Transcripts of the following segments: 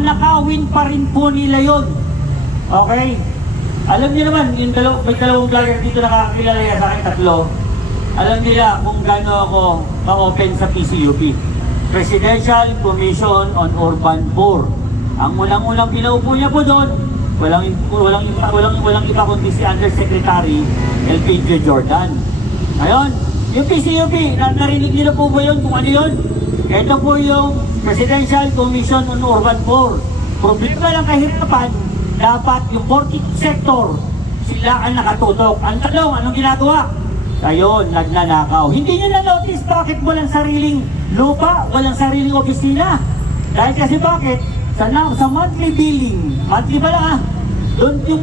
nanakawin pa rin po nila yun. Okay? Alam niyo naman, yung may dalawang vlogger dito nakakakilala sa akin, tatlo. Alam nila kung gaano ako ma-open sa PCUP. Presidential Commission on Urban Poor. Ang unang-unang pinaupo niya po doon, walang iba kundi si Undersecretary Elpidio Jordan. Ngayon, yung PCUP, narinig niyo na po ba yun kung ano yun? Ito po yung Presidential Commission on Urban Poor. Problema lang kahirapan, dapat yung 40 sector, sila ang nakatutok. Ang tanong, anong ginagawa? Ayun, nagnanakaw. Hindi nyo na-notice bakit walang sariling lupa, walang sariling opisina. Dahil kasi bakit? Sa monthly billing, monthly pa lang doon yung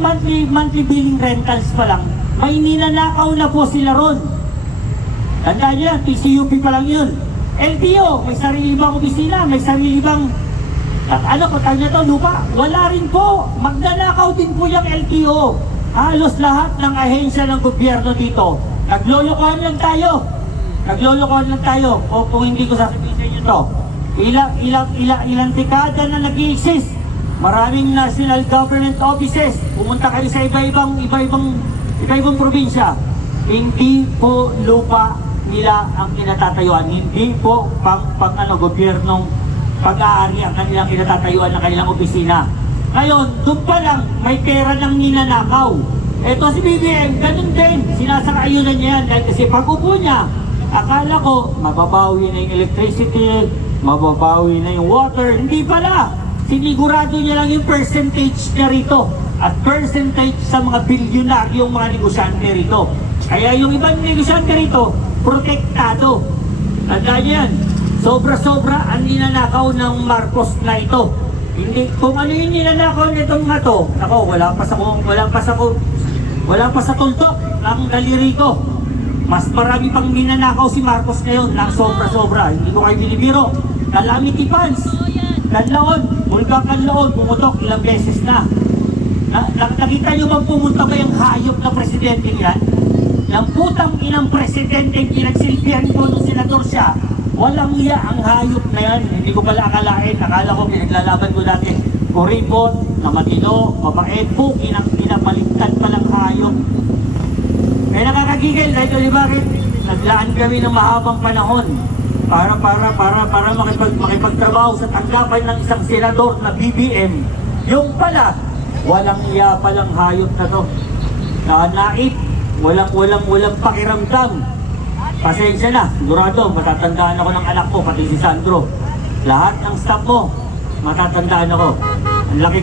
monthly billing rentals pa lang, may ninanakaw na po sila ron. Tandaan nyo yan, PCUP pa lang yun. LTO, may sarili bang opisina, may sarili bang kung na to, lupa? Wala rin po. Magnanakaw din po yung LTO. Halos lahat ng ahensya ng gobyerno dito. Naglolokohan lang tayo. Naglolokohan lang tayo. O kung hindi ko sasabihin sa inyo to, ilang dekada na nag-i-exist. Maraming national government offices. Pumunta kayo sa iba-ibang probinsya. Hindi po lupa nila ang kinatatayuan. Hindi po gobyernong pag-aari ang kanilang kinatatayuan ng kanilang opisina. Ngayon, doon pa lang may pera ng ninanakaw. Eto si BBM, ganun din. Sinasakayunan niya yan dahil kasi pag-upo niya, akala ko mababawi na yung electricity, mababawi na yung water. Hindi pala. Sinigurado niya lang yung percentage niya rito at percentage sa mga bilyonaryong mga negosyante rito. Kaya yung ibang negosyante rito, protektado. Tandaan niyo yan. Sobra-sobra ang ninanakaw ng Marcos na ito. Hindi, kung ano yung ninanakaw nitong mga to, ako, wala pa sa tuntok ng daliri ko. Mas marami pang ninanakaw si Marcos ngayon ng sobra-sobra. Hindi ko kayo binibiro. Calamity funds, Canlaon, Bulgang Canlaon, pumutok ilang beses na. Nakita nyo bang pumunta ba yung hayop na presidente yan? Yung putang inang presidente pinagsilbihan ko nung senador siya. Walang iya ang hayop na yan. Hindi ko pala akalain. Akala ko pinaglalaban ko dati. Kuripot, na matino, mabait po, pinapaliktad palang hayop. Kaya nakakagigil dahil kung bakit naglaan kami ng mahabang panahon para makipagtrabaho sa tanggapan ng isang senador na BBM. Yung pala, walang iya palang hayop na to. Naip, walang pakiramdam. Pasensya na, sigurado, matatandaan ako ng anak ko, pati si Sandro. Lahat ng staff mo, matatandaan ako. Ang laki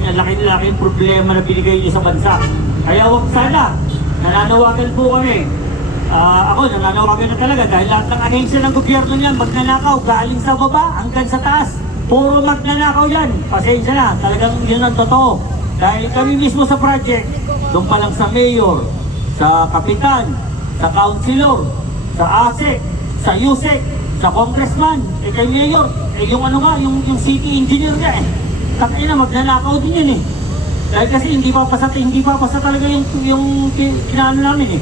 problema na binigay niyo sa bansa. Kaya wag sana, nananawagan po kami. Ako, nananawagan na talaga dahil lahat ng ahensya ng gobyerno niyan, magnanakaw, galing sa baba hanggang sa taas. Puro magnanakaw yan. Pasensya na, talagang yun ang totoo. Dahil kami mismo sa project, doon pa lang sa mayor, sa kapitan, sa councilor, sa ASEC, sa USEC, sa congressman, kay mayor, yung yung city engineer niya takay na magnanakaw din yun Dahil kasi hindi pa pasa talaga yung kinaano namin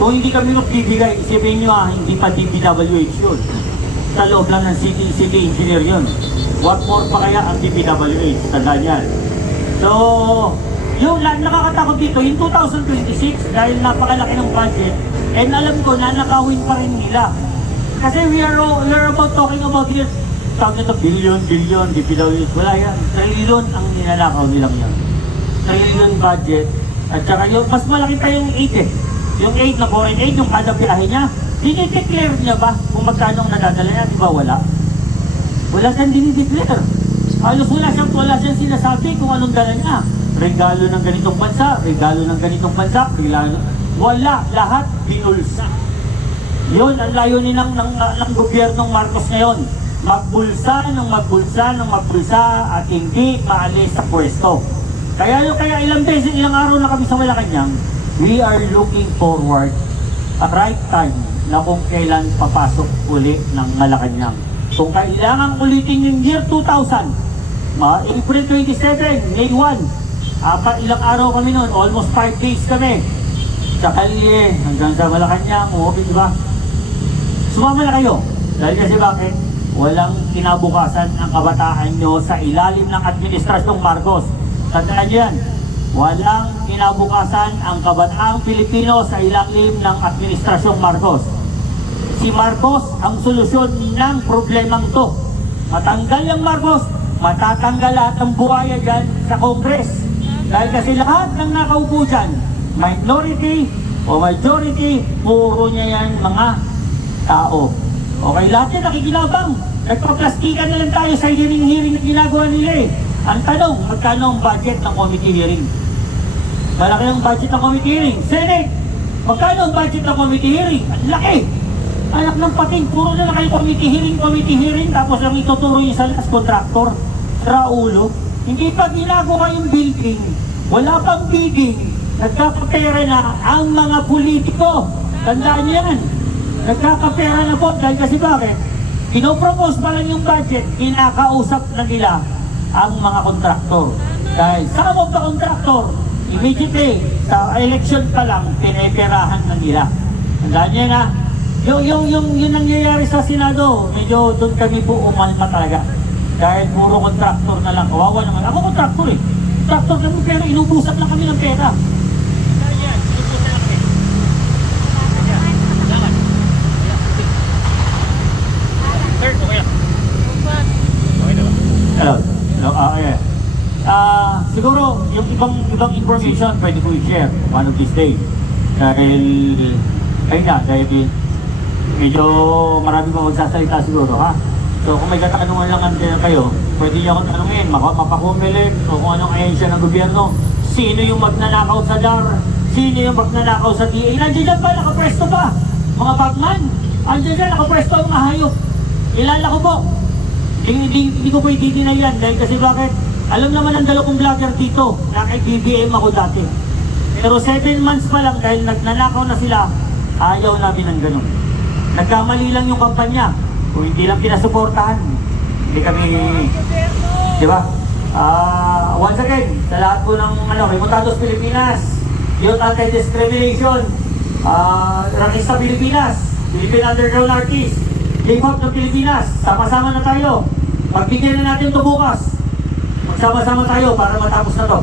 Kung hindi kami magbibigay, isipin nyo hindi pa DPWH yun. Sa loob lang ng city engineer yun. What more pa kaya ang DPWH? Tandaan yan. So, yung nakakatakot dito, yung 2026, dahil napakalaki ng budget, and alam ko, nanakawin pa rin nila. Kasi we are about talking about here, tawag nito billion, DPWH, wala yan. Trillion ang ninanakaw nilang yan. Trillion budget, at saka yung, mas malaki pa yung 8 Yung 8 na foreign aid, yung kada biyahe niya, dinideclare niya ba kung magkano ang nadadala niya? Di ba wala? Wala siyang dinideclare. Halos wala siyang sinasabi kung anong dala niya. Regalo ng ganitong bansa, regalo. Wala, lahat binulsa. Yun ang layunin ng gobyernong Marcos ngayon. Magbulsa at hindi maalis sa pwesto. Kaya ilang araw na kami sa Malacanang, we are looking forward at right time na kung kailan papasok uli ng Malacanang. Kung kailangan ulitin yung year 2000, April 27, May 1, ilang araw kami noon, almost 5 days kami. Sa Kalye, hanggang sa Malacanang, di ba? Sumama na kayo. Dahil kasi bakit? walang kinabukasan ang kabataan nyo sa ilalim ng Administrasyong Marcos. Tandaan nyo yan. Walang kinabukasan ang kabataang Pilipino sa ilalim ng Administrasyong Marcos. Si Marcos ang solusyon ng problemang to. Matanggal ang Marcos, matatanggal lahat ng buhaya dyan sa Congress. Dahil kasi lahat ng nakaupo dyan, minority o majority, puro niya yan mga tao. Okay, lahat yan nakikinabang. Nagpaplastikan na lang tayo sa hearing na ginagawa nila eh. Ang tanong, magkano ang budget ng committee hearing? Malaki ang budget ng committee hearing. Senate, magkano ang budget ng committee hearing? Ang laki! Anak ng pating, puro na lang kayo committee hearing, tapos lang ituturo yung sa last contractor. Raulo, hindi pa ginagawa yung building, wala pang bidding, nagkakapera na ang mga politiko. Tandaan niyo yan. Nagkakapera na po dahil kasi bakit? Pinopropose pa lang yung budget, kinakausap na nila ang mga kontraktor. Dahil some of the kontraktor, immediately sa election pa lang, pineperahan na nila. Tandaan niyo na, yung nangyayari sa Senado, medyo doon kami po umalma talaga. Dahil puro kontraktor na lang. Kawawa naman. Ako kontraktor eh. Kontraktor kami pero inubusan lang kami ng pera. Hello. Yeah. Siguro yung ibang information pwede ko i-share one of these days. Dahil dahil medyo marami pa magsasalita siguro, ha? So kung may katanungan lang kayo, pwede niyo akong tanungin, mapakumilig, o kung anong ahensya ng gobyerno, sino yung magnanakaw sa DAR, sino yung magnanakaw sa DA, nandiyan dyan pa, nakapwesto pa, mga bagman, nandiyan dyan, nakapwesto ang mga hayop. Ilala ko po, hindi ko po ititinay yan, dahil kasi bakit, alam naman ang dalawang vlogger dito, na kay BBM ako dati. Pero 7 months pa lang, dahil nagnanakaw na sila, ayaw namin ng ganun. Nagkamali lang yung kampanya. Kung hindi lang pinasuportahan, hindi kami, di ba? Once again, sa lahat po ng Remutados Pilipinas, Youth Anti-Discrimination, Rakista Pilipinas, Philippine Underground Artists, K-pop ng Pilipinas, sama-sama na tayo. Magbigyan na natin ito bukas. Magsama-sama tayo para matapos na to.